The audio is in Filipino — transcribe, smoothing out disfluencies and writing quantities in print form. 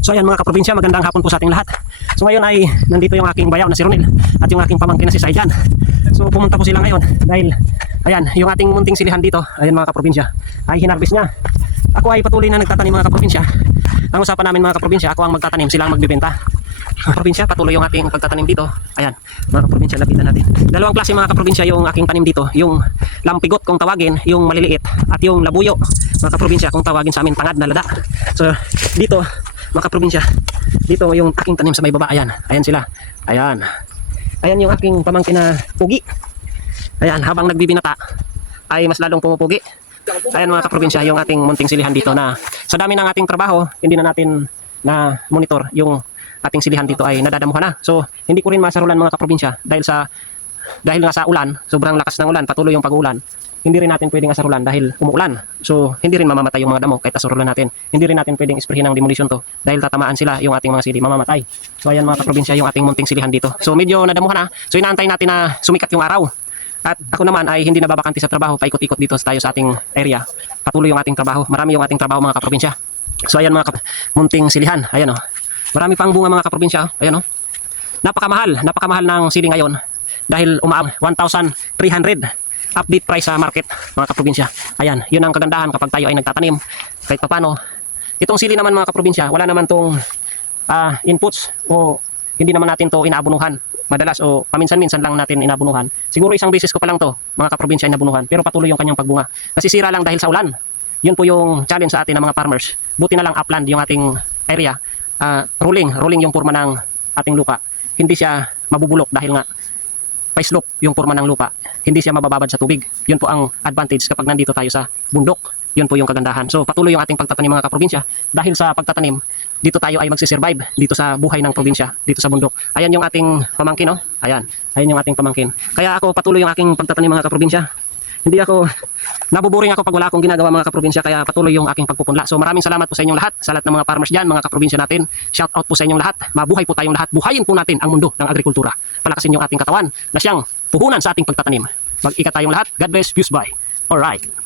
So ayan mga kaprobinsya, magandang hapon po sa ating lahat. So ngayon ay nandito yung aking bayaw na si Ronel at yung aking pamangkin na si Saijan. So pumunta po sila ngayon dahil ayan, yung ating munting silihan dito, ayan mga kaprobinsya, ay hinarbis niya. Ako ay patuloy na nagtatanim mga kaprobinsya. Ang usapan namin mga kaprobinsya, ako ang magtatanim, sila ang magbibenta. Mga kaprobinsya, patuloy yung ating pagtatanim dito. Ayan, mga kaprobinsya, lapitan natin. Dalawang klase mga kaprobinsya yung aking tanim dito. Yung lampigot kung tawagin, yung maliliit, at yung labuyo, mga kaprobinsya, kung tawagin sa amin tangad na lada. So dito mga kaprobinsya, dito yung aking tanim sa may baba. Ayan, ayan sila. Ayan, ayan yung aking pamangkin na pugi. Ayan, habang nagbibinata ay mas lalong pumupugi. Ayan mga kaprobinsya, yung ating munting silihan dito na sa dami ng ating trabaho, hindi na natin na monitor yung ating silihan dito ay nadadamuhan na. So hindi ko rin masarulan mga kaprobinsya dahil nga sa ulan, sobrang lakas ng ulan, patuloy yung pag-ulan. Hindi rin natin pwedeng asarulan dahil umuulan. So hindi rin mamamatay yung mga damo kahit asarulan natin. Hindi rin natin pwedeng isprehin ng demolition to dahil tatamaan sila yung ating mga sili, mamamatay. So ayan mga kaprobinsya, yung ating munting silihan dito. So medyo nadamuhan na. So inaantay natin na sumikat yung araw. At ako naman ay hindi nababakanti sa trabaho, paikot-ikot dito tayo sa ating area. Patuloy yung ating trabaho. Marami yung ating trabaho mga kaprobinsya. So ayan mga munting silihan. Ayan oh. Marami pang bunga mga kaprobinsya. Ayan oh. Napakamahal ng sili ngayon dahil 1,300 update price sa market mga kaprobinsya. Ayan, yun ang kagandahan kapag tayo ay nagtatanim kahit papano. Itong sili naman mga kaprobinsya, wala naman tong inputs o hindi naman natin to inaabunuhan. Madalas o paminsan-minsan lang natin inabunuhan. Siguro isang beses ko pa lang to mga kaprobinsya inabunuhan, pero patuloy yung kanyang pagbunga. Nasisira lang dahil sa ulan. Yun po yung challenge sa atin ng mga farmers. Buti na lang upland yung ating area. Rolling yung forma ng ating lupa. Hindi siya mabubulok dahil nga pa-slope yung forma ng lupa. Hindi siya mabababad sa tubig. Yun po ang advantage kapag nandito tayo sa bundok. Yun po yung kagandahan. So patuloy yung ating pagtatanim mga kaprobinsya. Dahil sa pagtatanim, dito tayo ay magsisurvive dito sa buhay ng probinsya, dito sa bundok. Ayan yung ating pamangkin, no? Ayan yung ating pamangkin. Kaya ako patuloy yung aking pagtatanim mga kaprobinsya. Hindi ako nabuboring ako pag wala akong ginagawa mga kaprobinsya, kaya patuloy yung aking pagpupunla. So maraming salamat po sa inyong lahat, sa lahat ng mga farmers diyan, mga kaprobinsya natin. Shout out po sa inyong lahat. Mabuhay po tayong lahat. Buhayin po natin ang mundo ng agrikultura. Palakasin yung ating katawan na siyang puhunan sa ating pagtatanim. Mag-ikat tayong lahat. God bless. Peace. Bye. All right.